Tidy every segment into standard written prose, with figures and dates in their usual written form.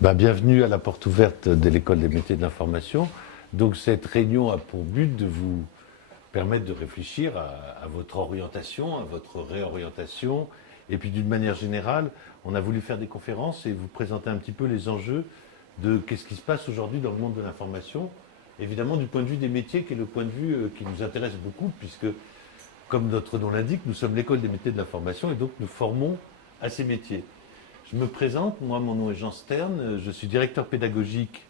Bienvenue à la porte ouverte de l'École des métiers de l'information. Donc cette réunion a pour but de vous permettre de réfléchir à votre orientation, à votre réorientation. Et puis d'une manière générale, on a voulu faire des conférences et vous présenter un petit peu les enjeux de qu'est-ce qui se passe aujourd'hui dans le monde de l'information. Évidemment du point de vue des métiers, qui est le point de vue qui nous intéresse beaucoup, puisque comme notre nom l'indique, nous sommes l'École des métiers de l'information et donc nous formons à ces métiers. Je me présente, moi mon nom est Jean Stern, je suis directeur pédagogique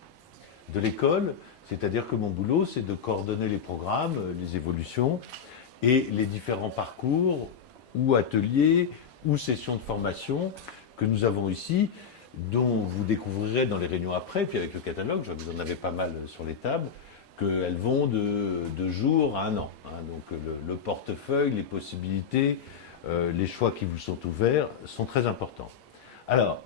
de l'école, c'est-à-dire que mon boulot c'est de coordonner les programmes, les évolutions et les différents parcours ou ateliers ou sessions de formation que nous avons ici, dont vous découvrirez dans les réunions après, puis avec le catalogue, vous en avez pas mal sur les tables, qu'elles vont de jours à un an. Donc le portefeuille, les possibilités, les choix qui vous sont ouverts sont très importants. Alors,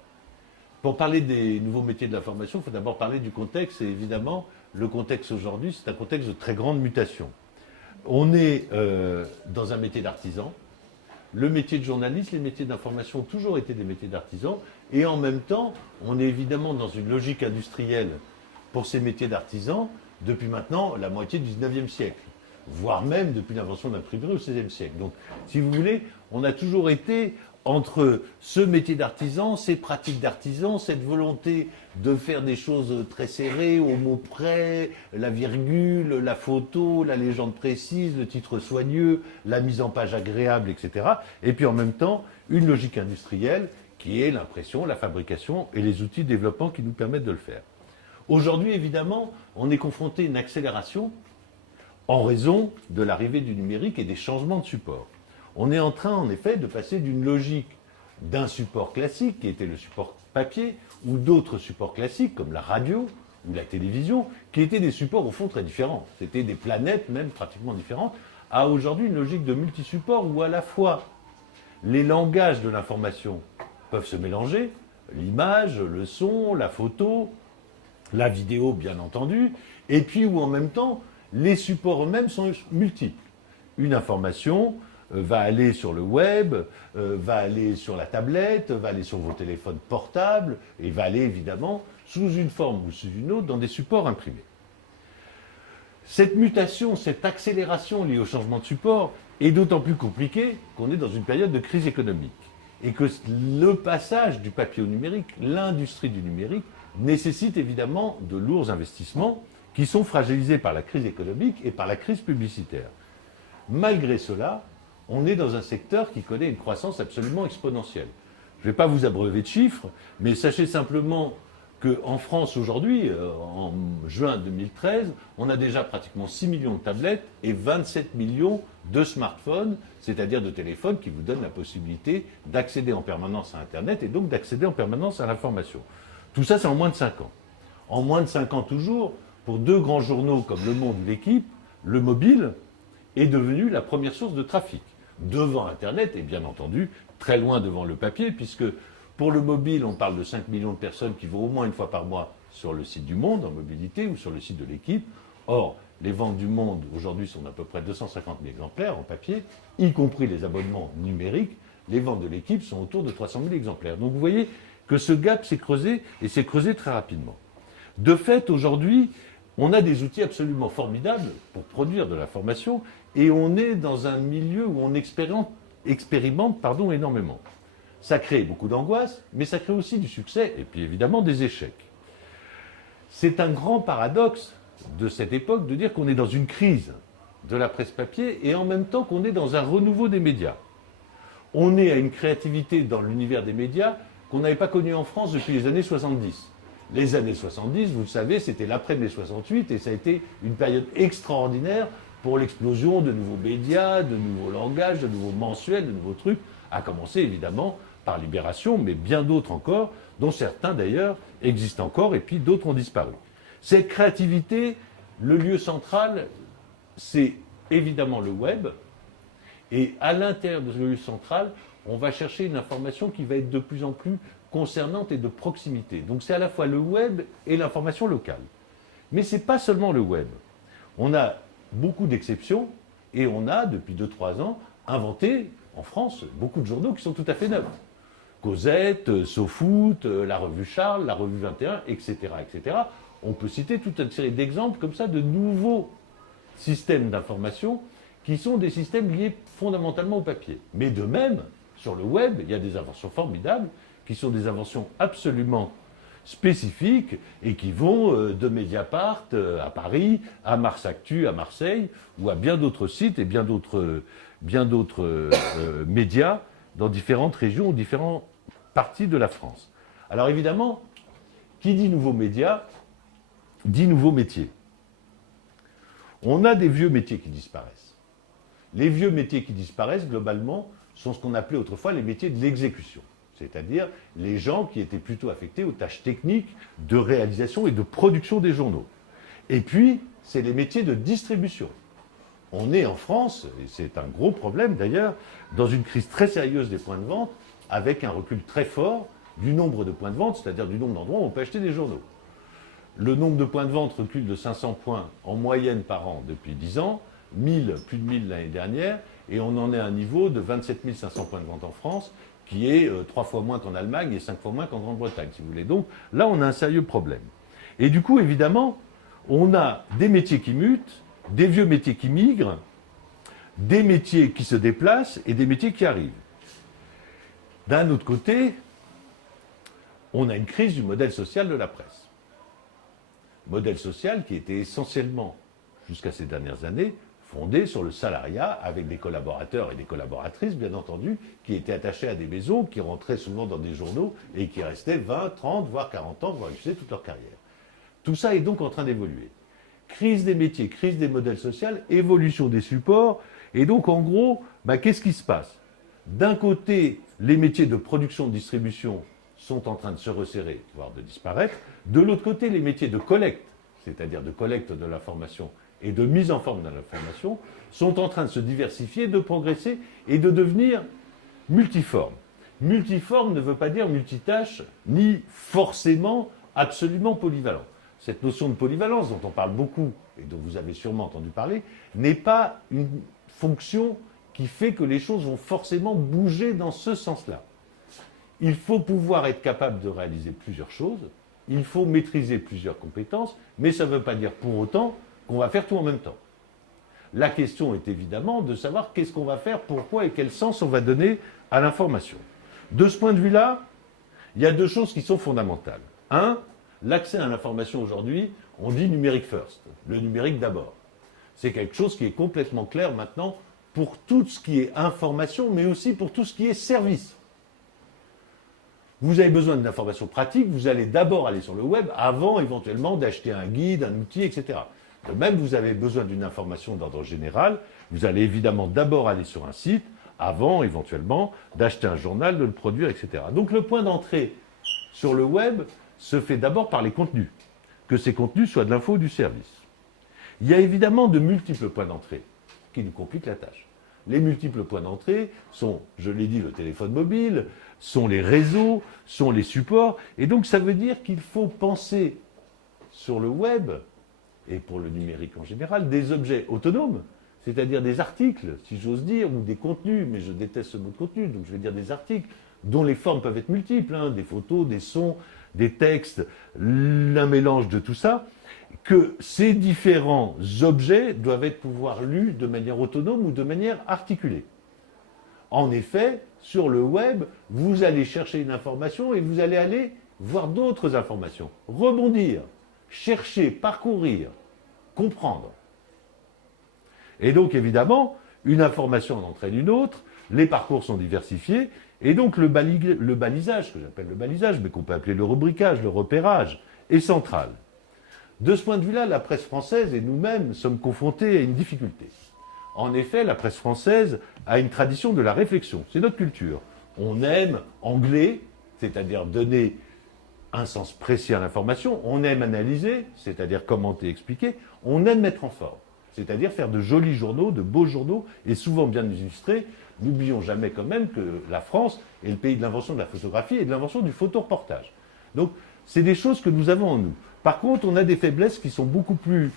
pour parler des nouveaux métiers de l'information, il faut d'abord parler du contexte. Et évidemment, le contexte aujourd'hui, c'est un contexte de très grande mutation. On est dans un métier d'artisan. Le métier de journaliste, les métiers d'information ont toujours été des métiers d'artisan. Et en même temps, on est évidemment dans une logique industrielle pour ces métiers d'artisan depuis maintenant la moitié du 19e siècle, voire même depuis l'invention de l'imprimerie au 16e siècle. Donc, si vous voulez, on a toujours été entre ce métier d'artisan, ces pratiques d'artisan, cette volonté de faire des choses très serrées, au mot près, la virgule, la photo, la légende précise, le titre soigneux, la mise en page agréable, etc. Et puis en même temps, une logique industrielle qui est l'impression, la fabrication et les outils de développement qui nous permettent de le faire. Aujourd'hui, évidemment, on est confronté à une accélération en raison de l'arrivée du numérique et des changements de support. On est en train, en effet, de passer d'une logique d'un support classique, qui était le support papier, ou d'autres supports classiques, comme la radio ou la télévision, qui étaient des supports, au fond, très différents. C'était des planètes, même, pratiquement différentes, à aujourd'hui une logique de multisupport, où à la fois les langages de l'information peuvent se mélanger, l'image, le son, la photo, la vidéo, bien entendu, et puis où, en même temps, les supports eux-mêmes sont multiples. Une information va aller sur le web, va aller sur la tablette, va aller sur vos téléphones portables, et va aller évidemment sous une forme ou sous une autre dans des supports imprimés. Cette mutation, cette accélération liée au changement de support est d'autant plus compliquée qu'on est dans une période de crise économique. Et que le passage du papier au numérique, l'industrie du numérique, nécessite évidemment de lourds investissements qui sont fragilisés par la crise économique et par la crise publicitaire. Malgré cela, on est dans un secteur qui connaît une croissance absolument exponentielle. Je ne vais pas vous abreuver de chiffres, mais sachez simplement qu'en France aujourd'hui, en juin 2013, on a déjà pratiquement 6 millions de tablettes et 27 millions de smartphones, c'est-à-dire de téléphones qui vous donnent la possibilité d'accéder en permanence à Internet et donc d'accéder en permanence à l'information. Tout ça, c'est en moins de 5 ans. En moins de 5 ans toujours, pour deux grands journaux comme Le Monde ou L'Équipe, le mobile est devenu la première source de trafic. Devant Internet et bien entendu très loin devant le papier, puisque pour le mobile, on parle de 5 millions de personnes qui vont au moins une fois par mois sur le site du Monde en mobilité ou sur le site de l'Équipe. Or, les ventes du Monde aujourd'hui sont d'à peu près 250 000 exemplaires en papier, y compris les abonnements numériques. Les ventes de l'Équipe sont autour de 300 000 exemplaires. Donc vous voyez que ce gap s'est creusé et s'est creusé très rapidement. De fait, aujourd'hui, on a des outils absolument formidables pour produire de l'information et on est dans un milieu où on expérimente énormément. Ça crée beaucoup d'angoisse, mais ça crée aussi du succès et puis évidemment des échecs. C'est un grand paradoxe de cette époque de dire qu'on est dans une crise de la presse papier et en même temps qu'on est dans un renouveau des médias. On est à une créativité dans l'univers des médias qu'on n'avait pas connue en France depuis les années 70. Les années 70, vous le savez, c'était l'après-mai 68 et ça a été une période extraordinaire pour l'explosion de nouveaux médias, de nouveaux langages, de nouveaux mensuels, de nouveaux trucs, à commencer évidemment par Libération, mais bien d'autres encore, dont certains d'ailleurs existent encore et puis d'autres ont disparu. Cette créativité, le lieu central, c'est évidemment le web, et à l'intérieur de ce lieu central, on va chercher une information qui va être de plus en plus concernante et de proximité. Donc c'est à la fois le web et l'information locale. Mais ce n'est pas seulement le web. On a beaucoup d'exceptions et on a, depuis 2-3 ans, inventé, en France, beaucoup de journaux qui sont tout à fait neufs. Cosette, SoFoot, la revue Charles, la revue 21, etc., etc. On peut citer toute une série d'exemples comme ça de nouveaux systèmes d'information qui sont des systèmes liés fondamentalement au papier. Mais de même, sur le web, il y a des inventions formidables qui sont des inventions absolument spécifiques et qui vont de Mediapart à Paris, à Mars Actu à Marseille, ou à bien d'autres sites et bien d'autres médias dans différentes régions ou différentes parties de la France. Alors évidemment, qui dit nouveaux médias, dit nouveaux métiers. On a des vieux métiers qui disparaissent. Les vieux métiers qui disparaissent, globalement, sont ce qu'on appelait autrefois les métiers de l'exécution. C'est-à-dire les gens qui étaient plutôt affectés aux tâches techniques de réalisation et de production des journaux. Et puis, c'est les métiers de distribution. On est en France, et c'est un gros problème d'ailleurs, dans une crise très sérieuse des points de vente, avec un recul très fort du nombre de points de vente, c'est-à-dire du nombre d'endroits où on peut acheter des journaux. Le nombre de points de vente recule de 500 points en moyenne par an depuis 10 ans, plus de 1000 l'année dernière, et on en est à un niveau de 27 500 points de vente en France, qui est 3 fois moins qu'en Allemagne et 5 fois moins qu'en Grande-Bretagne, si vous voulez. Donc là, on a un sérieux problème. Et du coup, évidemment, on a des métiers qui mutent, des vieux métiers qui migrent, des métiers qui se déplacent et des métiers qui arrivent. D'un autre côté, on a une crise du modèle social de la presse. Modèle social qui était essentiellement, jusqu'à ces dernières années, fondé sur le salariat, avec des collaborateurs et des collaboratrices, bien entendu, qui étaient attachés à des maisons, qui rentraient souvent dans des journaux et qui restaient 20, 30, voire 40 ans, voire toute leur carrière. Tout ça est donc en train d'évoluer. Crise des métiers, crise des modèles sociaux, évolution des supports, et donc en gros, qu'est-ce qui se passe? D'un côté, les métiers de production, de distribution sont en train de se resserrer, voire de disparaître. De l'autre côté, les métiers de collecte, c'est-à-dire de collecte de l'information et de mise en forme de l'information, sont en train de se diversifier, de progresser et de devenir multiformes. Multiforme ne veut pas dire multitâche, ni forcément absolument polyvalent. Cette notion de polyvalence dont on parle beaucoup et dont vous avez sûrement entendu parler, n'est pas une fonction qui fait que les choses vont forcément bouger dans ce sens-là. Il faut pouvoir être capable de réaliser plusieurs choses, il faut maîtriser plusieurs compétences, mais ça ne veut pas dire pour autant qu'on va faire tout en même temps. La question est évidemment de savoir qu'est-ce qu'on va faire, pourquoi et quel sens on va donner à l'information. De ce point de vue-là, il y a deux choses qui sont fondamentales. Un, l'accès à l'information aujourd'hui, on dit numérique first, le numérique d'abord. C'est quelque chose qui est complètement clair maintenant pour tout ce qui est information, mais aussi pour tout ce qui est service. Vous avez besoin d'une information pratique, vous allez d'abord aller sur le web avant éventuellement d'acheter un guide, un outil, etc. De même, vous avez besoin d'une information d'ordre général, vous allez évidemment d'abord aller sur un site avant éventuellement d'acheter un journal, de le produire, etc. Donc le point d'entrée sur le web se fait d'abord par les contenus, que ces contenus soient de l'info ou du service. Il y a évidemment de multiples points d'entrée qui nous compliquent la tâche. Les multiples points d'entrée sont, je l'ai dit, le téléphone mobile, sont les réseaux, sont les supports. Et donc ça veut dire qu'il faut penser sur le web, et pour le numérique en général, des objets autonomes, c'est-à-dire des articles, si j'ose dire, ou des contenus, mais je déteste ce mot de contenu, donc je vais dire des articles, dont les formes peuvent être multiples, des photos, des sons, des textes, un mélange de tout ça, que ces différents objets doivent être pouvoir lus de manière autonome ou de manière articulée. En effet, sur le web, vous allez chercher une information et vous allez aller voir d'autres informations, rebondir, chercher, parcourir, comprendre. Et donc, évidemment, une information en entraîne une autre, les parcours sont diversifiés, et donc le balisage, que j'appelle le balisage, mais qu'on peut appeler le rubricage, le repérage, est central. De ce point de vue-là, la presse française et nous-mêmes sommes confrontés à une difficulté. En effet, la presse française a une tradition de la réflexion, c'est notre culture. On aime angler, c'est-à-dire donner un sens précis à l'information, on aime analyser, c'est-à-dire commenter, expliquer, on aime mettre en forme, c'est-à-dire faire de jolis journaux, de beaux journaux, et souvent bien illustrés. N'oublions jamais quand même que la France est le pays de l'invention de la photographie et de l'invention du photoreportage. Donc, c'est des choses que nous avons en nous. Par contre, on a des faiblesses qui sont beaucoup plus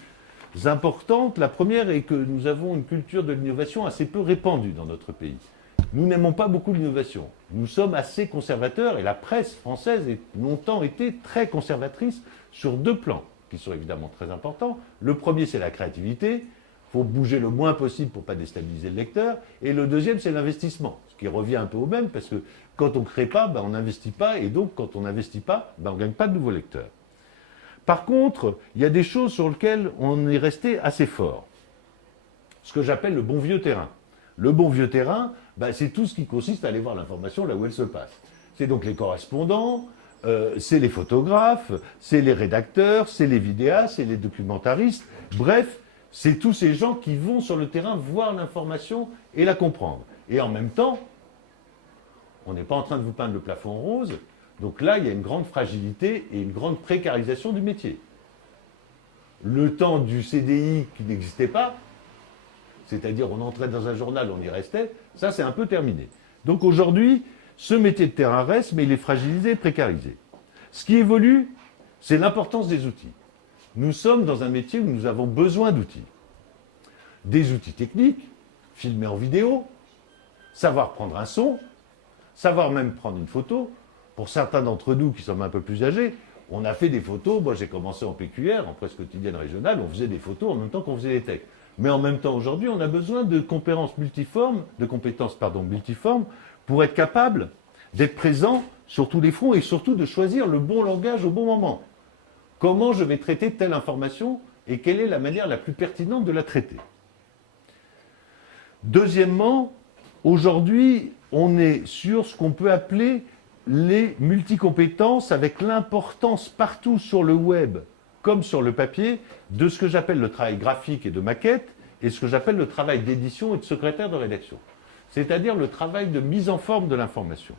importantes. La première est que nous avons une culture de l'innovation assez peu répandue dans notre pays. Nous n'aimons pas beaucoup l'innovation. Nous sommes assez conservateurs et la presse française a longtemps été très conservatrice sur deux plans qui sont évidemment très importants. Le premier, c'est la créativité. Il faut bouger le moins possible pour ne pas déstabiliser le lecteur. Et le deuxième, c'est l'investissement, ce qui revient un peu au même parce que quand on ne crée pas, on n'investit pas. Et donc, quand on n'investit pas, on ne gagne pas de nouveaux lecteurs. Par contre, il y a des choses sur lesquelles on est resté assez fort. Ce que j'appelle le bon vieux terrain. Le bon vieux terrain, c'est tout ce qui consiste à aller voir l'information là où elle se passe. C'est donc les correspondants, c'est les photographes, c'est les rédacteurs, c'est les vidéastes, c'est les documentaristes. Bref, c'est tous ces gens qui vont sur le terrain voir l'information et la comprendre. Et en même temps, on n'est pas en train de vous peindre le plafond rose. Donc là, il y a une grande fragilité et une grande précarisation du métier. Le temps du CDI qui n'existait pas, c'est-à-dire on entrait dans un journal, on y restait, ça c'est un peu terminé. Donc aujourd'hui, ce métier de terrain reste, mais il est fragilisé, précarisé. Ce qui évolue, c'est l'importance des outils. Nous sommes dans un métier où nous avons besoin d'outils. Des outils techniques, filmer en vidéo, savoir prendre un son, savoir même prendre une photo. Pour certains d'entre nous qui sommes un peu plus âgés, on a fait des photos. Moi, j'ai commencé en PQR, en presse quotidienne régionale, on faisait des photos en même temps qu'on faisait les textes. Mais en même temps, aujourd'hui, on a besoin de compétences multiformes pour être capable d'être présent sur tous les fronts et surtout de choisir le bon langage au bon moment. Comment je vais traiter telle information et quelle est la manière la plus pertinente de la traiter. Deuxièmement, aujourd'hui, on est sur ce qu'on peut appeler les multicompétences avec l'importance partout sur le web comme sur le papier de ce que j'appelle le travail graphique et de maquette et ce que j'appelle le travail d'édition et de secrétaire de rédaction. C'est-à-dire le travail de mise en forme de l'information.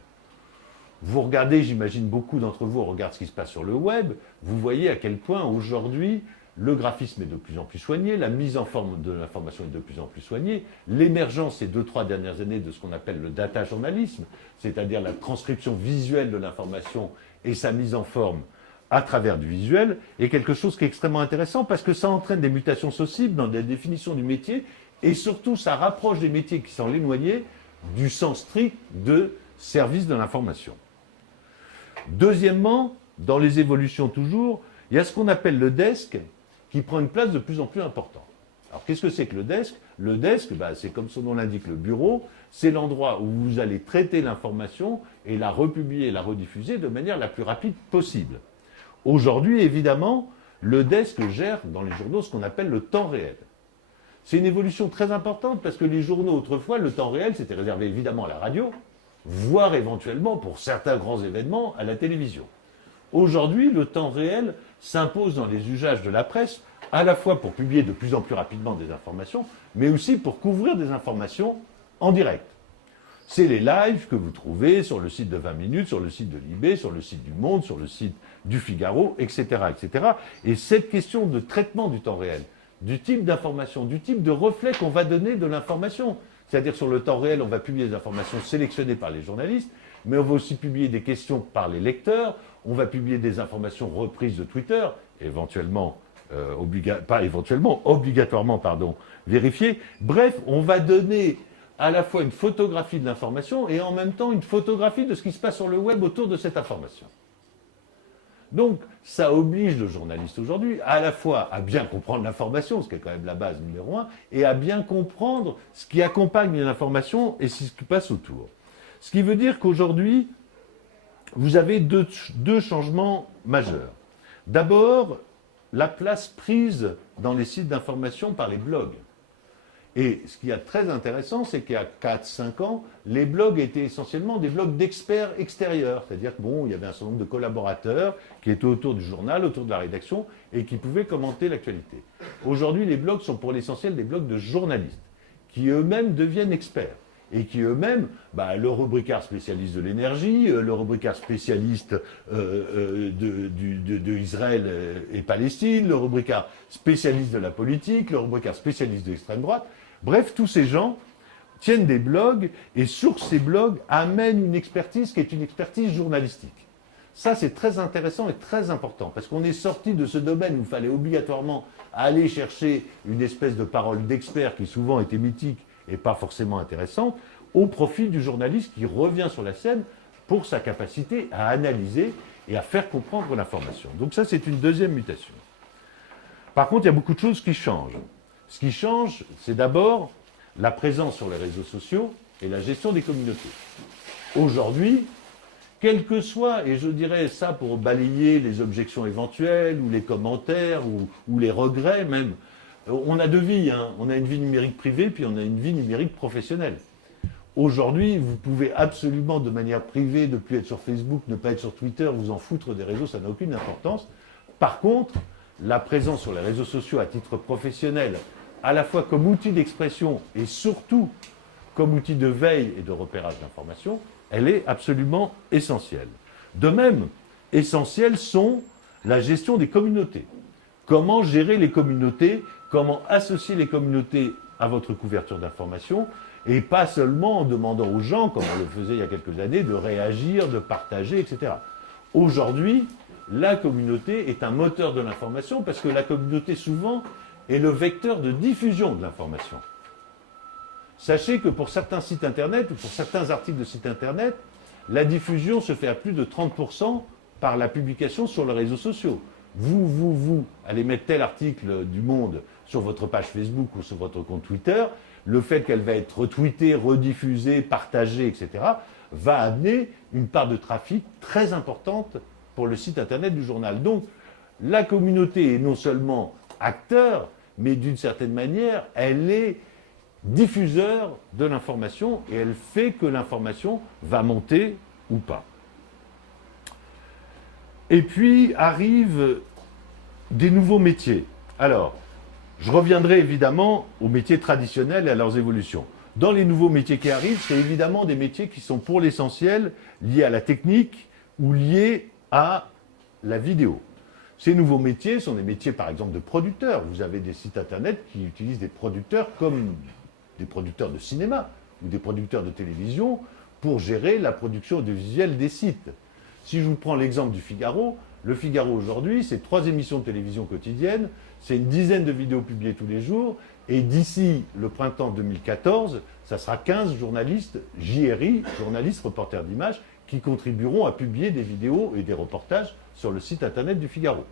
Vous regardez, j'imagine beaucoup d'entre vous regardent ce qui se passe sur le web, vous voyez à quel point aujourd'hui le graphisme est de plus en plus soigné, la mise en forme de l'information est de plus en plus soignée, l'émergence ces 2-3 dernières années de ce qu'on appelle le data journalisme, c'est-à-dire la transcription visuelle de l'information et sa mise en forme à travers du visuel, est quelque chose qui est extrêmement intéressant parce que ça entraîne des mutations sociales dans la définition du métier et surtout ça rapproche des métiers qui sont éloignés du sens strict de service de l'information. Deuxièmement, dans les évolutions toujours, il y a ce qu'on appelle le desk qui prend une place de plus en plus importante. Alors qu'est-ce que c'est que le desk? Le desk, c'est comme son nom l'indique, le bureau, c'est l'endroit où vous allez traiter l'information et la republier et la rediffuser de manière la plus rapide possible. Aujourd'hui, évidemment, le desk gère dans les journaux ce qu'on appelle le temps réel. C'est une évolution très importante parce que les journaux, autrefois, le temps réel, c'était réservé évidemment à la radio, voire éventuellement, pour certains grands événements, à la télévision. Aujourd'hui, le temps réel s'impose dans les usages de la presse, à la fois pour publier de plus en plus rapidement des informations, mais aussi pour couvrir des informations en direct. C'est les lives que vous trouvez sur le site de 20 minutes, sur le site de Libé, sur le site du Monde, sur le site du Figaro, etc., etc. Et cette question de traitement du temps réel, du type d'information, du type de reflet qu'on va donner de l'information, c'est-à-dire sur le temps réel, on va publier des informations sélectionnées par les journalistes, mais on va aussi publier des questions par les lecteurs, on va publier des informations reprises de Twitter, éventuellement, obligatoirement, vérifiées. Bref, on va donner à la fois une photographie de l'information et en même temps une photographie de ce qui se passe sur le web autour de cette information. Donc, ça oblige le journaliste aujourd'hui à la fois à bien comprendre l'information, ce qui est quand même la base numéro 1, et à bien comprendre ce qui accompagne l'information et ce qui passe autour. Ce qui veut dire qu'aujourd'hui, vous avez deux changements majeurs. D'abord, la place prise dans les sites d'information par les blogs. Et ce qui est très intéressant, c'est qu'il y a 4-5 ans, les blogs étaient essentiellement des blogs d'experts extérieurs. C'est-à-dire qu'il y avait un certain nombre de collaborateurs qui étaient autour du journal, autour de la rédaction, et qui pouvaient commenter l'actualité. Aujourd'hui, les blogs sont pour l'essentiel des blogs de journalistes, qui eux-mêmes deviennent experts. Et qui eux-mêmes, le rubricard spécialiste de l'énergie, le rubricard spécialiste de Israël et Palestine, le rubricard spécialiste de la politique, le rubricard spécialiste de l'extrême droite, bref, tous ces gens tiennent des blogs et sur ces blogs amènent une expertise qui est une expertise journalistique. Ça, c'est très intéressant et très important parce qu'on est sorti de ce domaine où il fallait obligatoirement aller chercher une espèce de parole d'expert qui souvent était mythique et pas forcément intéressante. au profit du journaliste qui revient sur la scène pour sa capacité à analyser et à faire comprendre l'information. Donc ça, c'est une deuxième mutation. Par contre, il y a beaucoup de choses qui changent. Ce qui change, c'est d'abord la présence sur les réseaux sociaux et la gestion des communautés. Aujourd'hui, quel que soit, et je dirais ça pour balayer les objections éventuelles, ou les commentaires, ou les regrets même, on a deux vies, hein. On a une vie numérique privée, puis on a une vie numérique professionnelle. Aujourd'hui, vous pouvez absolument, de manière privée, ne plus être sur Facebook, ne pas être sur Twitter, vous en foutre des réseaux, ça n'a aucune importance. Par contre, la présence sur les réseaux sociaux à titre professionnel, à la fois comme outil d'expression et surtout comme outil de veille et de repérage d'informations, elle est absolument essentielle. De même, essentielles sont la gestion des communautés. Comment gérer les communautés, comment associer les communautés à votre couverture d'informations, et pas seulement en demandant aux gens, comme on le faisait il y a quelques années, de réagir, de partager, etc. Aujourd'hui, la communauté est un moteur de l'information parce que la communauté, souvent, est le vecteur de diffusion de l'information. Sachez que pour certains sites Internet ou pour certains articles de sites Internet, la diffusion se fait à plus de 30% par la publication sur les réseaux sociaux. Vous allez mettre tel article du Monde sur votre page Facebook ou sur votre compte Twitter, le fait qu'elle va être retweetée, rediffusée, partagée, etc., va amener une part de trafic très importante pour le site Internet du journal. Donc, la communauté est non seulement acteur, mais d'une certaine manière, elle est diffuseur de l'information et elle fait que l'information va monter ou pas. Et puis arrivent des nouveaux métiers. Alors, je reviendrai évidemment aux métiers traditionnels et à leurs évolutions. Dans les nouveaux métiers qui arrivent, c'est évidemment des métiers qui sont pour l'essentiel liés à la technique ou liés à la vidéo. Ces nouveaux métiers sont des métiers, par exemple, de producteurs. Vous avez des sites Internet qui utilisent des producteurs comme des producteurs de cinéma ou des producteurs de télévision pour gérer la production audiovisuelle des sites. Si je vous prends l'exemple du Figaro, le Figaro aujourd'hui, c'est 3 émissions de télévision quotidiennes, c'est une dizaine de vidéos publiées tous les jours, et d'ici le printemps 2014, ça sera 15 journalistes JRI, journalistes reporters d'images, qui contribueront à publier des vidéos et des reportages sur le site Internet du Figaro.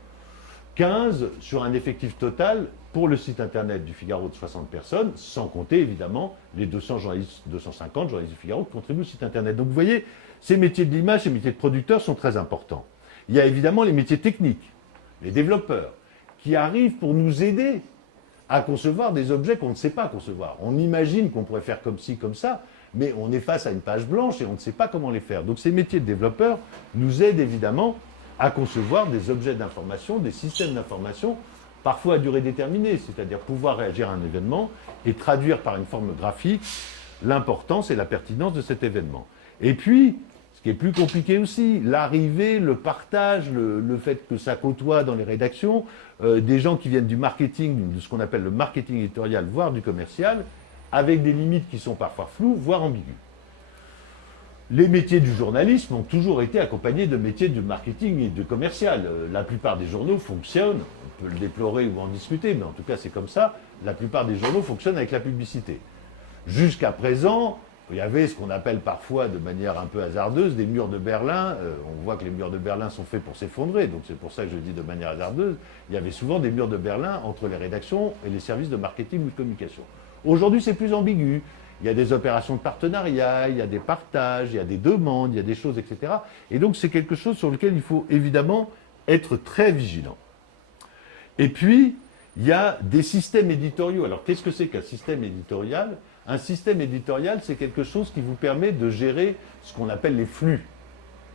15 sur un effectif total pour le site Internet du Figaro de 60 personnes, sans compter évidemment les 200 journalistes, 250 journalistes du Figaro qui contribuent au site Internet. Donc vous voyez, ces métiers de l'image, ces métiers de producteurs sont très importants. Il y a évidemment les métiers techniques, les développeurs, qui arrivent pour nous aider à concevoir des objets qu'on ne sait pas concevoir. On imagine qu'on pourrait faire comme ci, comme ça, mais on est face à une page blanche et on ne sait pas comment les faire. Donc ces métiers de développeurs nous aident évidemment à concevoir des objets d'information, des systèmes d'information, parfois à durée déterminée, c'est-à-dire pouvoir réagir à un événement et traduire par une forme graphique l'importance et la pertinence de cet événement. Et puis, ce qui est plus compliqué aussi, l'arrivée, le partage, le fait que ça côtoie dans les rédactions, des gens qui viennent du marketing, de ce qu'on appelle le marketing éditorial, voire du commercial, avec des limites qui sont parfois floues, voire ambiguës. Les métiers du journalisme ont toujours été accompagnés de métiers du marketing et de commercial. La plupart des journaux fonctionnent, on peut le déplorer ou en discuter, mais en tout cas c'est comme ça, la plupart des journaux fonctionnent avec la publicité. Jusqu'à présent, il y avait ce qu'on appelle parfois de manière un peu hasardeuse des murs de Berlin. On voit que les murs de Berlin sont faits pour s'effondrer, donc c'est pour ça que je dis de manière hasardeuse. Il y avait souvent des murs de Berlin entre les rédactions et les services de marketing ou de communication. Aujourd'hui c'est plus ambigu. Il y a des opérations de partenariat, il y a des partages, il y a des demandes, il y a des choses, etc. Et donc c'est quelque chose sur lequel il faut évidemment être très vigilant. Et puis, il y a des systèmes éditoriaux. Alors qu'est-ce que c'est qu'un système éditorial ? Un système éditorial, c'est quelque chose qui vous permet de gérer ce qu'on appelle les flux,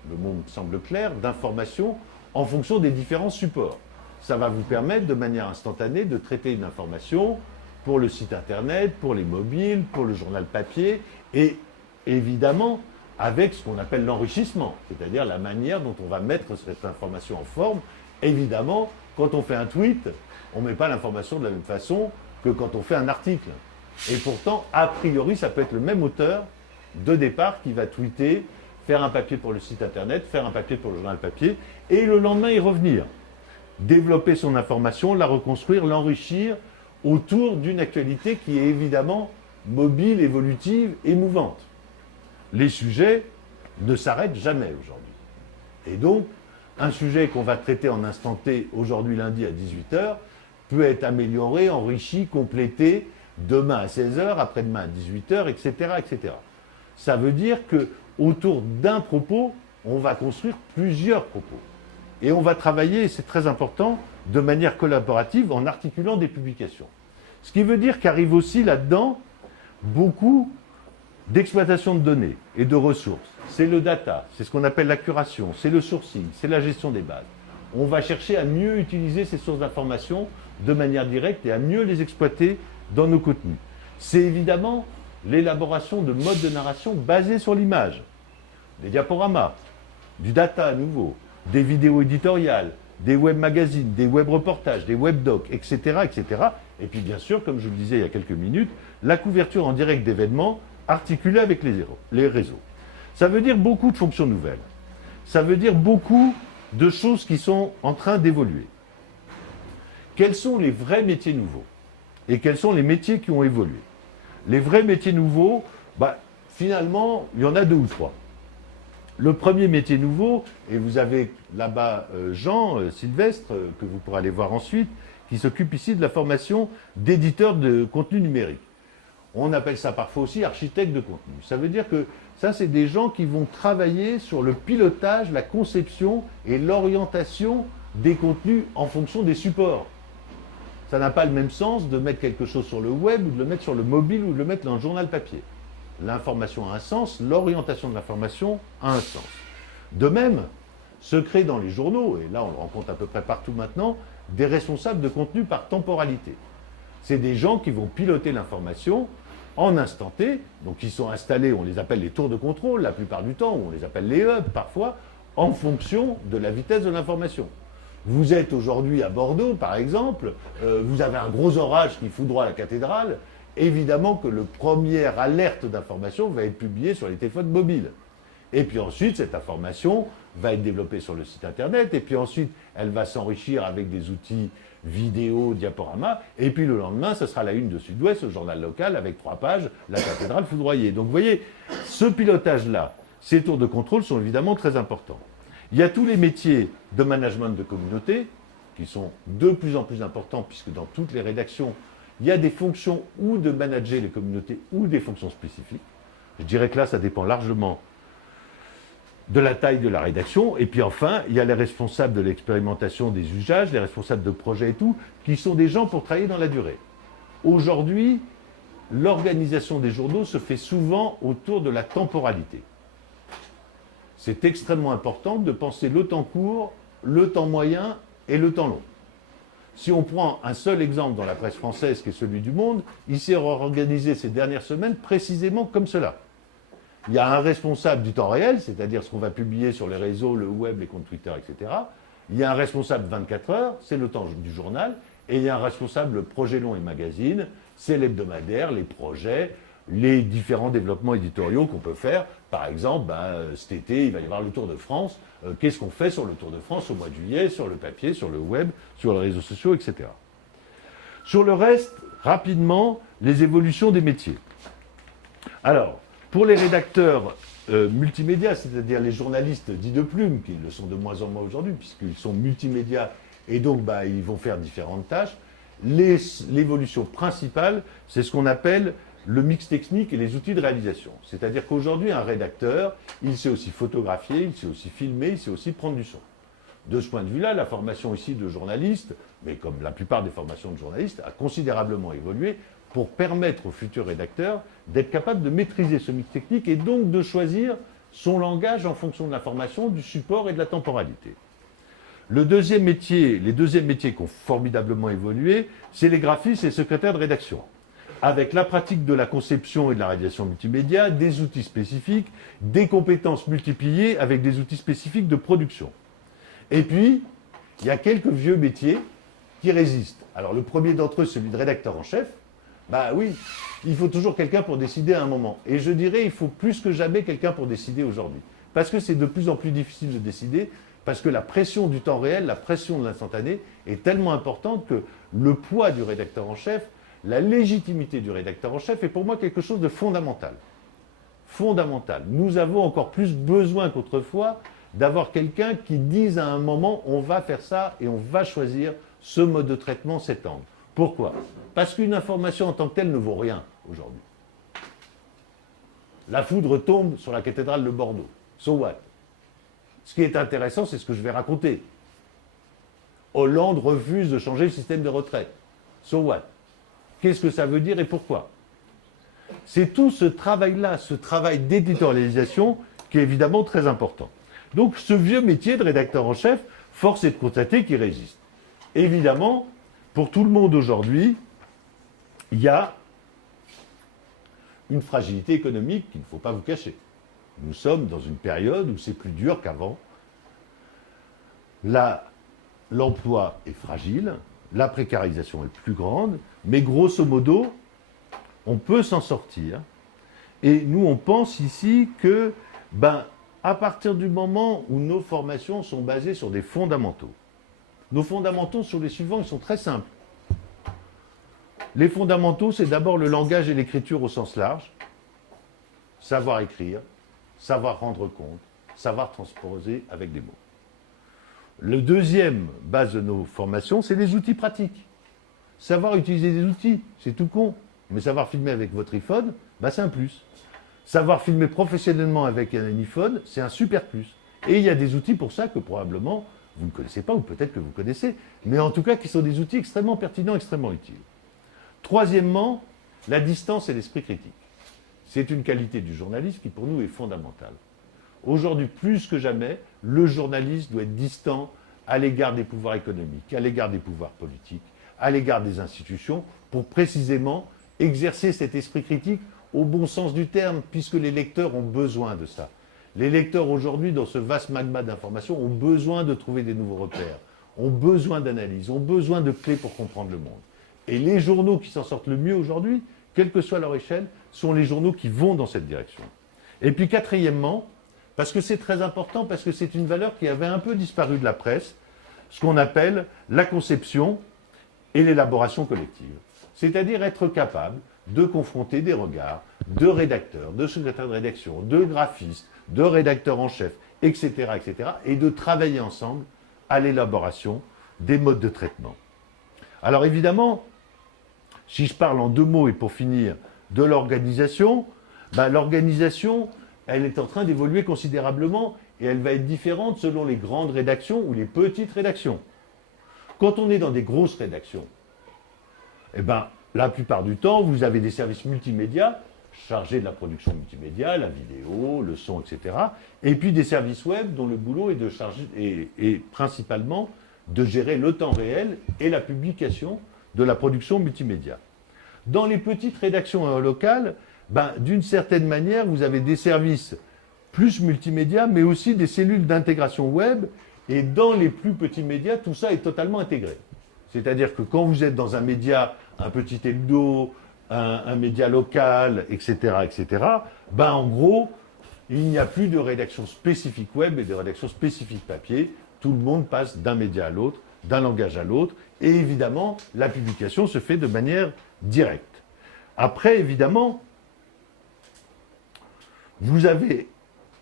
le mot me semble clair, d'informations en fonction des différents supports. Ça va vous permettre de manière instantanée de traiter une information pour le site Internet, pour les mobiles, pour le journal papier, et évidemment avec ce qu'on appelle l'enrichissement, c'est-à-dire la manière dont on va mettre cette information en forme. Évidemment, quand on fait un tweet, on ne met pas l'information de la même façon que quand on fait un article. Et pourtant, a priori, ça peut être le même auteur de départ qui va tweeter, faire un papier pour le site Internet, faire un papier pour le journal papier, et le lendemain y revenir. Développer son information, la reconstruire, l'enrichir, autour d'une actualité qui est évidemment mobile, évolutive et mouvante. les sujets ne s'arrêtent jamais aujourd'hui. Et donc, un sujet qu'on va traiter en instant T, aujourd'hui lundi à 18h, peut être amélioré, enrichi, complété demain à 16h, après-demain à 18h, etc., etc. Ça veut dire qu'autour d'un propos, on va construire plusieurs propos. Et on va travailler, et c'est très important, de manière collaborative en articulant des publications. Ce qui veut dire qu'arrive aussi là-dedans beaucoup d'exploitation de données et de ressources. C'est le data, c'est ce qu'on appelle la curation, c'est le sourcing, c'est la gestion des bases. On va chercher à mieux utiliser ces sources d'informations de manière directe et à mieux les exploiter dans nos contenus. C'est évidemment l'élaboration de modes de narration basés sur l'image, des diaporamas, du data à nouveau, des vidéos éditoriales, des web magazines, des web reportages, des web docs, etc., etc. Et puis bien sûr, comme je le disais il y a quelques minutes, la couverture en direct d'événements articulée avec les réseaux. Ça veut dire beaucoup de fonctions nouvelles. Ça veut dire beaucoup de choses qui sont en train d'évoluer. Quels sont les vrais métiers nouveaux? Et quels sont les métiers qui ont évolué? Les vrais métiers nouveaux, finalement, il y en a 2 ou 3. Le premier métier nouveau, et vous avez là-bas Jean Sylvestre, que vous pourrez aller voir ensuite, qui s'occupe ici de la formation d'éditeurs de contenu numérique. On appelle ça parfois aussi architecte de contenu. Ça veut dire que ça, c'est des gens qui vont travailler sur le pilotage, la conception et l'orientation des contenus en fonction des supports. Ça n'a pas le même sens de mettre quelque chose sur le web ou de le mettre sur le mobile ou de le mettre dans le journal papier. L'information a un sens, l'orientation de l'information a un sens. De même, se créent dans les journaux, et là on le rencontre à peu près partout maintenant, des responsables de contenu par temporalité. C'est des gens qui vont piloter l'information en instant T, donc qui sont installés, on les appelle les tours de contrôle la plupart du temps, ou on les appelle les hubs parfois, en fonction de la vitesse de l'information. Vous êtes aujourd'hui à Bordeaux, par exemple, vous avez un gros orage qui foudroie la cathédrale, évidemment que le première alerte d'information va être publiée sur les téléphones mobiles. Et puis ensuite, cette information va être développée sur le site internet, et puis ensuite, elle va s'enrichir avec des outils vidéo, diaporama, et puis le lendemain, ce sera la une de Sud-Ouest, le journal local, avec 3 pages, la cathédrale foudroyée. Donc vous voyez, ce pilotage-là, ces tours de contrôle sont évidemment très importants. Il y a tous les métiers de management de communauté, qui sont de plus en plus importants, puisque dans toutes les rédactions, il y a des fonctions ou de manager les communautés ou des fonctions spécifiques. Je dirais que là, ça dépend largement de la taille de la rédaction. Et puis enfin, il y a les responsables de l'expérimentation des usages, les responsables de projets et tout, qui sont des gens pour travailler dans la durée. Aujourd'hui, l'organisation des journaux se fait souvent autour de la temporalité. C'est extrêmement important de penser le temps court, le temps moyen et le temps long. Si on prend un seul exemple dans la presse française, qui est celui du Monde, il s'est organisé ces dernières semaines précisément comme cela. Il y a un responsable du temps réel, c'est-à-dire ce qu'on va publier sur les réseaux, le web, les comptes Twitter, etc. Il y a un responsable 24 heures, c'est le temps du journal, et il y a un responsable projet long et magazine, c'est l'hebdomadaire, les projets, les différents développements éditoriaux qu'on peut faire. Par exemple, cet été, il va y avoir le Tour de France. Qu'est-ce qu'on fait sur le Tour de France au mois de juillet, sur le papier, sur le web, sur les réseaux sociaux, etc. Sur le reste, rapidement, les évolutions des métiers. Alors, pour les rédacteurs multimédia, c'est-à-dire les journalistes dits de plume, qui le sont de moins en moins aujourd'hui, puisqu'ils sont multimédia, et donc ils vont faire différentes tâches, l'évolution principale, c'est ce qu'on appelle le mix technique et les outils de réalisation. C'est-à-dire qu'aujourd'hui, un rédacteur, il sait aussi photographier, il sait aussi filmer, il sait aussi prendre du son. De ce point de vue-là, la formation ici de journaliste, mais comme la plupart des formations de journalistes, a considérablement évolué pour permettre aux futurs rédacteurs d'être capables de maîtriser ce mix technique et donc de choisir son langage en fonction de l'information, du support et de la temporalité. Les deuxièmes métiers qui ont formidablement évolué, c'est les graphistes et les secrétaires de rédaction, avec la pratique de la conception et de la réalisation multimédia, des outils spécifiques, des compétences multipliées avec des outils spécifiques de production. Et puis, il y a quelques vieux métiers qui résistent. Alors le premier d'entre eux, celui de rédacteur en chef, oui, il faut toujours quelqu'un pour décider à un moment. Et je dirais, il faut plus que jamais quelqu'un pour décider aujourd'hui. Parce que c'est de plus en plus difficile de décider, parce que la pression du temps réel, la pression de l'instantané est tellement importante que le poids du rédacteur en chef, la légitimité du rédacteur en chef est pour moi quelque chose de fondamental. fondamentale. Nous avons encore plus besoin qu'autrefois d'avoir quelqu'un qui dise à un moment on va faire ça et on va choisir ce mode de traitement, cet angle. Pourquoi? Parce qu'une information en tant que telle ne vaut rien aujourd'hui. La foudre tombe sur la cathédrale de Bordeaux. So what? Ce qui est intéressant, c'est ce que je vais raconter. Hollande refuse de changer le système de retraite. So what? Qu'est-ce que ça veut dire et pourquoi? C'est tout ce travail-là, ce travail d'éditorialisation qui est évidemment très important. Donc ce vieux métier de rédacteur en chef, force est de constater qu'il résiste. Évidemment, pour tout le monde aujourd'hui, il y a une fragilité économique qu'il ne faut pas vous cacher. Nous sommes dans une période où c'est plus dur qu'avant. L'emploi est fragile, la précarisation est plus grande, mais grosso modo, on peut s'en sortir. Et nous, on pense ici que, à partir du moment où nos formations sont basées sur des fondamentaux, nos fondamentaux sont les suivants, ils sont très simples. Les fondamentaux, c'est d'abord le langage et l'écriture au sens large, savoir écrire, savoir rendre compte, savoir transposer avec des mots. Le deuxième base de nos formations, c'est les outils pratiques. Savoir utiliser des outils, c'est tout con. Mais savoir filmer avec votre iPhone, c'est un plus. Savoir filmer professionnellement avec un iPhone, c'est un super plus. Et il y a des outils pour ça que probablement vous ne connaissez pas, ou peut-être que vous connaissez, mais en tout cas qui sont des outils extrêmement pertinents, extrêmement utiles. Troisièmement, la distance et l'esprit critique. C'est une qualité du journaliste qui pour nous est fondamentale. Aujourd'hui, plus que jamais, le journaliste doit être distant à l'égard des pouvoirs économiques, à l'égard des pouvoirs politiques, à l'égard des institutions, pour précisément exercer cet esprit critique au bon sens du terme, puisque les lecteurs ont besoin de ça. Les lecteurs aujourd'hui, dans ce vaste magma d'informations, ont besoin de trouver des nouveaux repères, ont besoin d'analyse, ont besoin de clés pour comprendre le monde. Et les journaux qui s'en sortent le mieux aujourd'hui, quelle que soit leur échelle, sont les journaux qui vont dans cette direction. Et puis quatrièmement, parce que c'est très important, parce que c'est une valeur qui avait un peu disparu de la presse, ce qu'on appelle la conception et l'élaboration collective. C'est-à-dire être capable de confronter des regards de rédacteurs, de secrétaires de rédaction, de graphistes, de rédacteurs en chef, etc., etc., et de travailler ensemble à l'élaboration des modes de traitement. Alors évidemment, si je parle en deux mots et pour finir de l'organisation, l'organisation, elle est en train d'évoluer considérablement et elle va être différente selon les grandes rédactions ou les petites rédactions. Quand on est dans des grosses rédactions, la plupart du temps, vous avez des services multimédia chargés de la production multimédia, la vidéo, le son, etc. Et puis des services web dont le boulot est principalement de gérer le temps réel et la publication de la production multimédia. Dans les petites rédactions locales, d'une certaine manière, vous avez des services plus multimédia, mais aussi des cellules d'intégration web. Et dans les plus petits médias, tout ça est totalement intégré. C'est-à-dire que quand vous êtes dans un média, un petit hebdo, un média local, etc., etc., en gros, il n'y a plus de rédaction spécifique web et de rédaction spécifique papier. Tout le monde passe d'un média à l'autre, d'un langage à l'autre. Et évidemment, la publication se fait de manière directe. Après, évidemment, vous avez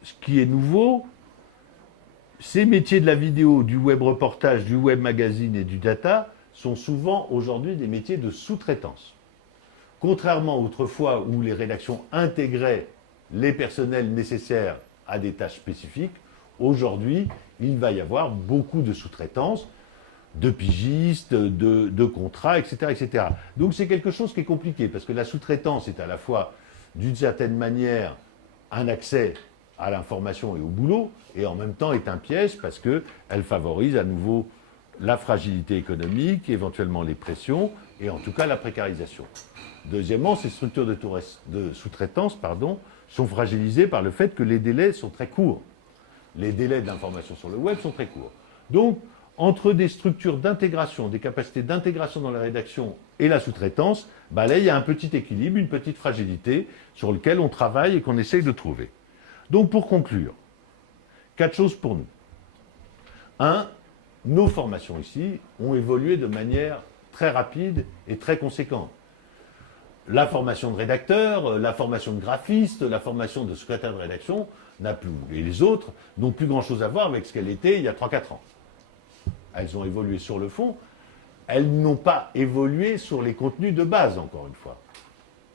ce qui est nouveau, ces métiers de la vidéo, du web reportage, du web magazine et du data sont souvent aujourd'hui des métiers de sous-traitance. Contrairement autrefois où les rédactions intégraient les personnels nécessaires à des tâches spécifiques, aujourd'hui, il va y avoir beaucoup de sous-traitance, de pigistes, de contrats, etc., etc. Donc c'est quelque chose qui est compliqué, parce que la sous-traitance est à la fois, d'une certaine manière, un accès à l'information et au boulot, et en même temps est un piège, parce qu'elle favorise à nouveau la fragilité économique, éventuellement les pressions, et en tout cas la précarisation. Deuxièmement, ces structures de sous-traitance sont fragilisées par le fait que les délais sont très courts. Les délais de l'information sur le web sont très courts. Donc, entre des structures d'intégration, des capacités d'intégration dans la rédaction et la sous-traitance, là, il y a un petit équilibre, une petite fragilité sur lequel on travaille et qu'on essaye de trouver. Donc, pour conclure, 4 choses pour nous. 1, nos formations ici ont évolué de manière très rapide et très conséquente. La formation de rédacteur, la formation de graphiste, la formation de secrétaire de rédaction n'a plus, et les autres n'ont plus grand-chose à voir avec ce qu'elle était il y a 3-4 ans. Elles ont évolué sur le fond, elles n'ont pas évolué sur les contenus de base, encore une fois.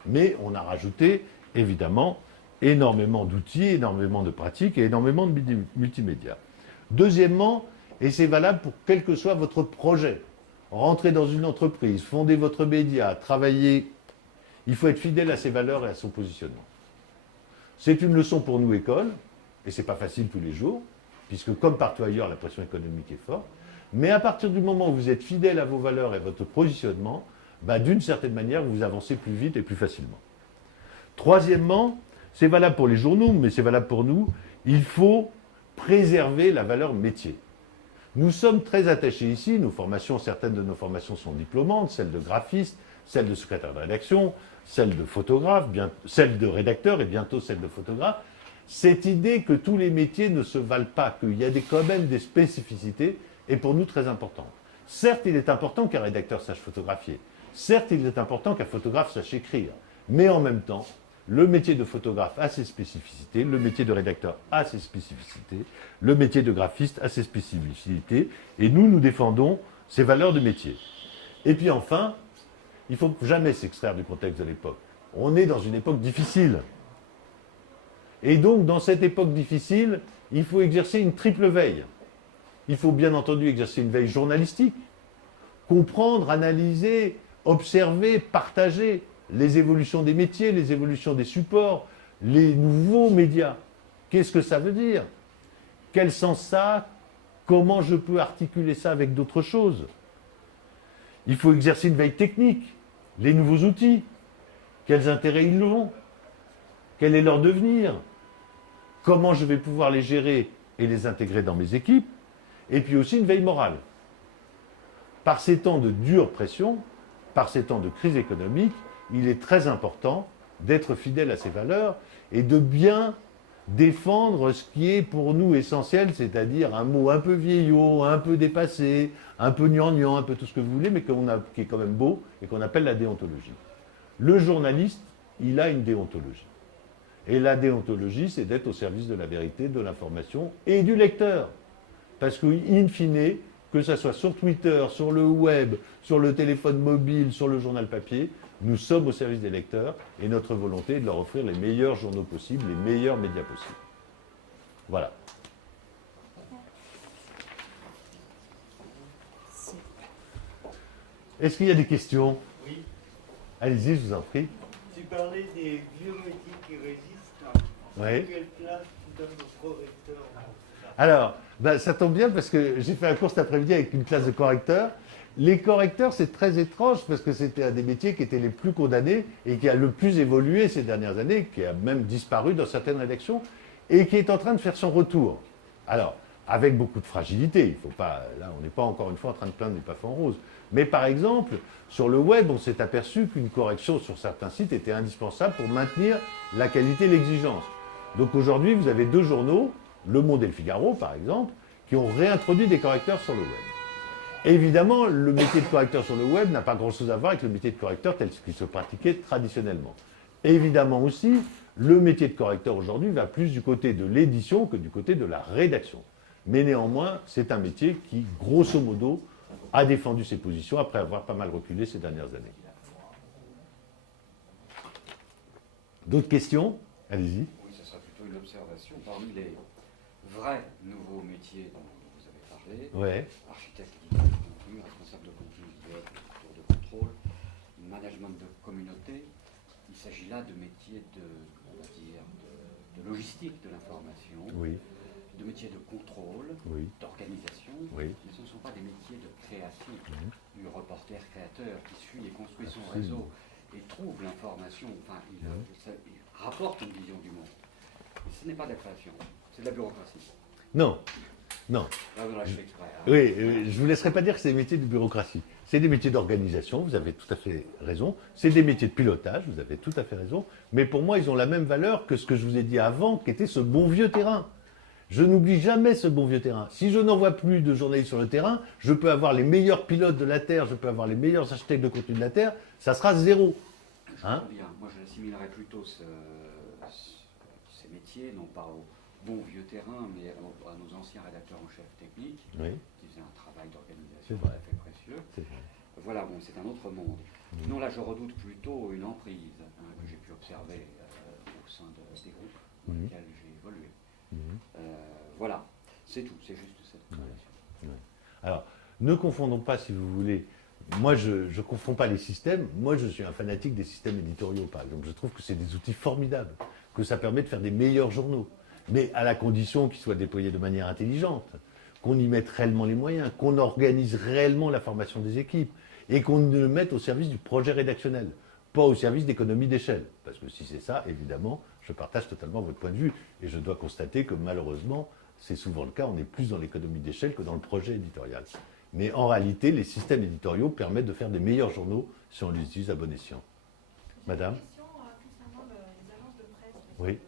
Mais on a rajouté, évidemment, énormément d'outils, énormément de pratiques et énormément de multimédia. Deuxièmement, et c'est valable pour quel que soit votre projet, rentrer dans une entreprise, fonder votre média, travailler, il faut être fidèle à ses valeurs et à son positionnement. C'est une leçon pour nous, école, et c'est pas facile tous les jours, puisque comme partout ailleurs, la pression économique est forte. Mais à partir du moment où vous êtes fidèle à vos valeurs et à votre positionnement, d'une certaine manière, vous avancez plus vite et plus facilement. Troisièmement, c'est valable pour les journaux, mais c'est valable pour nous, il faut préserver la valeur métier. Nous sommes très attachés ici, certaines de nos formations sont diplômantes, celles de graphiste, celles de secrétaire de rédaction, celles de photographe, celles de rédacteur et bientôt celles de photographe. Cette idée que tous les métiers ne se valent pas, qu'il y a quand même des spécificités, est pour nous très importante. Certes, il est important qu'un rédacteur sache photographier. Certes, il est important qu'un photographe sache écrire. Mais en même temps, le métier de photographe a ses spécificités, le métier de rédacteur a ses spécificités, le métier de graphiste a ses spécificités, et nous défendons ces valeurs de métier. Et puis enfin, il ne faut jamais s'extraire du contexte de l'époque. On est dans une époque difficile. Et donc, dans cette époque difficile, il faut exercer une triple veille. Il faut bien entendu exercer une veille journalistique, comprendre, analyser, observer, partager les évolutions des métiers, les évolutions des supports, les nouveaux médias. Qu'est-ce que ça veut dire? Quel sens ça a? Comment je peux articuler ça avec d'autres choses? Il faut exercer une veille technique, les nouveaux outils, quels intérêts ils ont, quel est leur devenir, comment je vais pouvoir les gérer et les intégrer dans mes équipes, et puis aussi une veille morale. Par ces temps de dure pression, par ces temps de crise économique, il est très important d'être fidèle à ses valeurs et de bien défendre ce qui est pour nous essentiel, c'est-à-dire un mot un peu vieillot, un peu dépassé, un peu gnangnan, un peu tout ce que vous voulez, mais qui est quand même beau et qu'on appelle la déontologie. Le journaliste, il a une déontologie. Et la déontologie, c'est d'être au service de la vérité, de l'information et du lecteur. Parce que, in fine, que ce soit sur Twitter, sur le web, sur le téléphone mobile, sur le journal papier, nous sommes au service des lecteurs et notre volonté est de leur offrir les meilleurs journaux possibles, les meilleurs médias possibles. Voilà. Est-ce qu'il y a des questions? Oui. Allez-y, je vous en prie. Tu parlais des vieux métiers qui résistent. Oui. Quelle place tu donnes aux correcteurs? Alors, ça tombe bien parce que j'ai fait un cours cet après-midi avec une classe de correcteurs. Les correcteurs, c'est très étrange parce que c'était un des métiers qui étaient les plus condamnés et qui a le plus évolué ces dernières années, qui a même disparu dans certaines rédactions et qui est en train de faire son retour. Alors, avec beaucoup de fragilité, il faut pas, là on n'est pas encore une fois en train de plaindre du plafond rose. Mais par exemple, sur le web, on s'est aperçu qu'une correction sur certains sites était indispensable pour maintenir la qualité et l'exigence. Donc aujourd'hui, vous avez deux journaux, Le Monde et Le Figaro par exemple, qui ont réintroduit des correcteurs sur le web. Évidemment, le métier de correcteur sur le web n'a pas grand-chose à voir avec le métier de correcteur tel qu'il se pratiquait traditionnellement. Évidemment aussi, le métier de correcteur aujourd'hui va plus du côté de l'édition que du côté de la rédaction. Mais néanmoins, c'est un métier qui, grosso modo, a défendu ses positions après avoir pas mal reculé ces dernières années. D'autres questions? Allez-y. Oui, ce sera plutôt une observation. Parmi les vrais nouveaux métiers dont vous avez parlé, Ouais. architecte de contenu, responsable de contenu, directeur de contrôle, management de communauté, il s'agit là de métiers on va dire, de logistique de l'information, Oui. de métiers de contrôle, Oui. d'organisation, Oui. mais ce ne sont pas des métiers de création. Du reporter créateur qui suit et construit son Absolument. réseau et trouve l'information, enfin, il rapporte une vision du monde. Mais ce n'est pas de la création, c'est de la bureaucratie. Non. Non. Là, je fais exprès. Hein. Oui, je ne vous laisserai pas dire que c'est des métiers de bureaucratie. C'est des métiers d'organisation, vous avez tout à fait raison. C'est des métiers de pilotage, vous avez tout à fait raison. Mais pour moi, ils ont la même valeur que ce que je vous ai dit avant, qui était ce bon vieux terrain. Je n'oublie jamais ce bon vieux terrain. Si je n'envoie plus de journalistes sur le terrain, je peux avoir les meilleurs pilotes de la Terre, je peux avoir les meilleurs architectes de contenu de la Terre, ça sera zéro. J'entends bien. Moi, j'assimilerais plutôt ces métiers, non pas au bon vieux terrain, mais à nos anciens rédacteurs en chef techniques, Oui, qui faisaient un travail d'organisation C'est tout vrai. à fait précieux. c'est vrai. Voilà, bon, c'est un autre monde. Non, là, je redoute plutôt une emprise que j'ai pu observer au sein des groupes dans Mhm. lesquels j'ai évolué. Mhm. Voilà, c'est tout, c'est juste cette Ouais. relation. Ouais. Alors, ne confondons pas, si vous voulez. Moi, je ne confonds pas les systèmes. Moi, je suis un fanatique des systèmes éditoriaux, par exemple. Je trouve que c'est des outils formidables, que ça permet de faire des meilleurs journaux. Mais à la condition qu'ils soient déployés de manière intelligente, qu'on y mette réellement les moyens, qu'on organise réellement la formation des équipes et qu'on le mette au service du projet rédactionnel, pas au service d'économie d'échelle. Parce que si c'est ça, évidemment, je partage totalement votre point de vue et je dois constater que malheureusement, c'est souvent le cas, on est plus dans l'économie d'échelle que dans le projet éditorial. Mais en réalité, les systèmes éditoriaux permettent de faire des meilleurs journaux si on les utilise à bon escient. Madame? J'ai une question concernant les agences de presse. Parce Oui. que,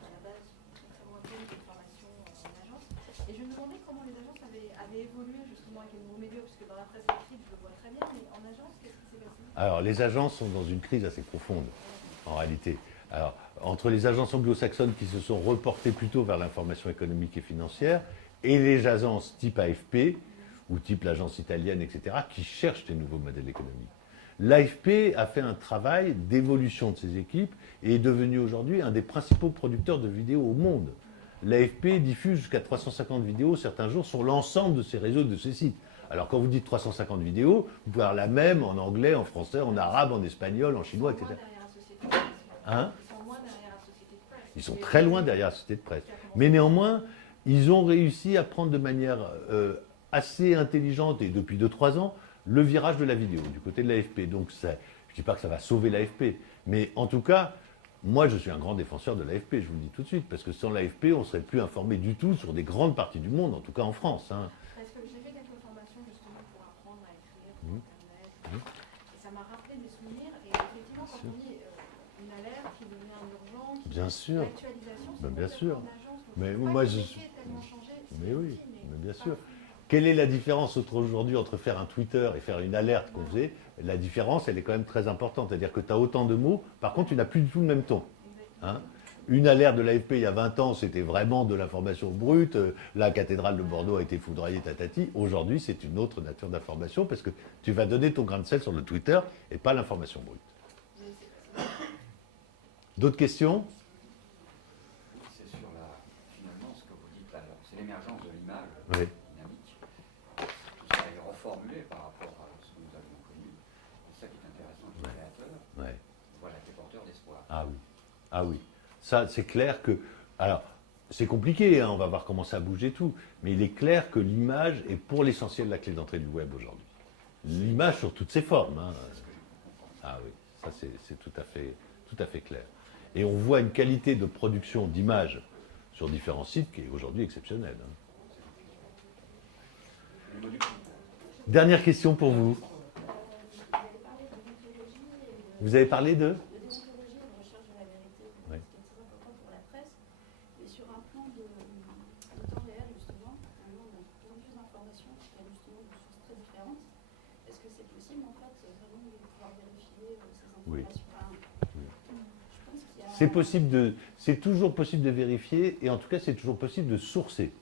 à la base, extrêmement intéressée de formation en agence. Et je me demandais comment les agences avaient évolué justement avec les nouveaux médias, parce que dans la presse écrite, je le vois très bien, mais en agence, qu'est-ce qui s'est passé? Alors, les agences sont dans une crise assez profonde, en réalité. Alors, entre les agences anglo-saxonnes qui se sont reportées plutôt vers l'information économique et financière, et les agences type AFP, ou type l'agence italienne, etc., qui cherchent des nouveaux modèles économiques. L'AFP a fait un travail d'évolution de ses équipes et est devenu aujourd'hui un des principaux producteurs de vidéos au monde. L'AFP diffuse jusqu'à 350 vidéos certains jours sur l'ensemble de ses réseaux, de ses sites. Alors quand vous dites 350 vidéos, vous pouvez avoir la même en anglais, en français, en arabe, en espagnol, en chinois, etc. Hein ? Ils sont moins derrière la société de presse. Ils sont très loin derrière la société de presse. Mais néanmoins, ils ont réussi à prendre de manière assez intelligente, et depuis 2-3 ans, le virage de la vidéo, du côté de l'AFP. Donc je ne dis pas que ça va sauver l'AFP, mais en tout cas, moi je suis un grand défenseur de l'AFP, je vous le dis tout de suite, parce que sans l'AFP, on ne serait plus informé du tout sur des grandes parties du monde, en tout cas en France. Hein. Parce que j'ai fait quelques formations justement pour apprendre à écrire sur Internet. Et ça m'a rappelé des souvenirs. Et effectivement, quand on dit une alerte qui devient un urgent, Bien sûr. l'actualisation, Ben, c'est bien sûr. complètement en agence. Donc, Mais je trouve moi, pas que je le suis- métier ait tellement changé. C'est Mais oui, petit, mais bien pas sûr. fou. Quelle est la différence aujourd'hui entre faire un Twitter et faire une alerte qu'on faisait? La différence, elle est quand même très importante. C'est-à-dire que tu as autant de mots, par contre, tu n'as plus du tout le même ton. Hein. Une alerte de l'AFP il y a 20 ans, c'était vraiment de l'information brute. La cathédrale de Bordeaux a été foudroyée, tatati. Aujourd'hui, c'est une autre nature d'information parce que tu vas donner ton grain de sel sur le Twitter et pas l'information brute. D'autres questions? C'est sur finalement ce que vous dites là, c'est l'émergence de l'image Oui. dynamique. Tout ça est reformulé par rapport à ce que nous avions connu. C'est ça qui est intéressant pour les créateurs. Ouais. Voilà, qui est porteur d'espoir. Ah oui. Ah oui. Ça, c'est clair que. Alors, c'est compliqué, hein, on va voir comment ça bouge et tout. Mais il est clair que l'image est pour l'essentiel la clé d'entrée du web aujourd'hui. L'image sur toutes ses formes. Hein. Ah oui, ça c'est tout à fait clair. Et on voit une qualité de production d'images sur différents sites qui est aujourd'hui exceptionnelle. Hein. Dernière question pour vous. Vous avez parlé de? De déontologie et de recherche de la vérité, Oui. ce qui est très important pour la presse. Et sur un plan de temps réel, justement, maintenant, on a de plus en plus d'informations qui viennent justement de sources très différentes. Est-ce que c'est possible, en fait, vraiment de pouvoir vérifier ces Oui. informations? Je pense qu'il y a... C'est toujours possible de vérifier et en tout cas c'est toujours possible de sourcer.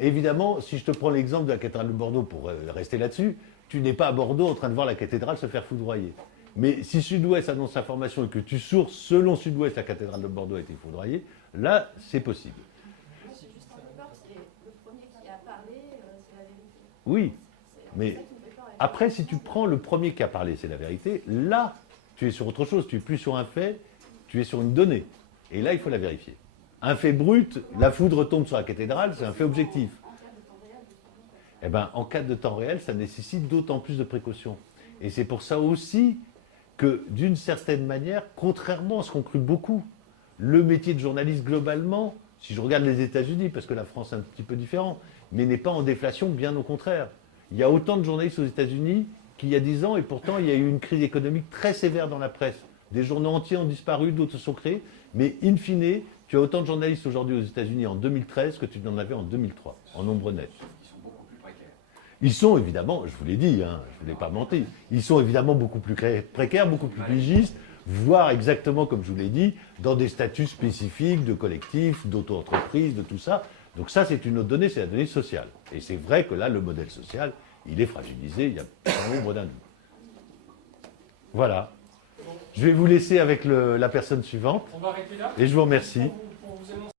Évidemment, si je te prends l'exemple de la cathédrale de Bordeaux pour rester là-dessus, tu n'es pas à Bordeaux en train de voir la cathédrale se faire foudroyer. Mais si Sud-Ouest annonce l'information et que tu sources selon Sud-Ouest, la cathédrale de Bordeaux a été foudroyée, là c'est possible. Moi, j'ai juste un peu peur, c'est le premier qui a parlé, c'est la vérité. Oui, C'est mais ça qui me fait peur. après si tu prends le premier qui a parlé, c'est la vérité, là tu es sur autre chose, tu es plus sur un fait, tu es sur une donnée. Et là il faut la vérifier. Un fait brut, la foudre tombe sur la cathédrale, c'est un fait objectif. En cas de temps réel, justement, Eh ben, en cas de temps réel, ça nécessite d'autant plus de précautions. Et c'est pour ça aussi que, d'une certaine manière, contrairement à ce qu'ont cru beaucoup, le métier de journaliste globalement, si je regarde les États-Unis, parce que la France est un petit peu différent, mais n'est pas en déflation, bien au contraire. Il y a autant de journalistes aux États-Unis qu'il y a 10 ans, et pourtant il y a eu une crise économique très sévère dans la presse. Des journaux entiers ont disparu, d'autres se sont créés, mais in fine, tu as autant de journalistes aujourd'hui aux États-Unis en 2013 que tu n'en avais en 2003, en nombre net. Ils sont beaucoup plus précaires. Ils sont évidemment, je vous l'ai dit, hein, je ne vous l'ai pas menti, ils sont évidemment beaucoup plus précaires, beaucoup plus pigistes, voire exactement, comme je vous l'ai dit, dans des statuts spécifiques de collectifs, d'auto-entreprises, de tout ça. Donc ça, c'est une autre donnée, c'est la donnée sociale. Et c'est vrai que là, le modèle social, il est fragilisé, il y a un nombre d'indus. Voilà. Je vais vous laisser avec la personne suivante. On va arrêter là. Et je vous remercie. Pour vous annoncer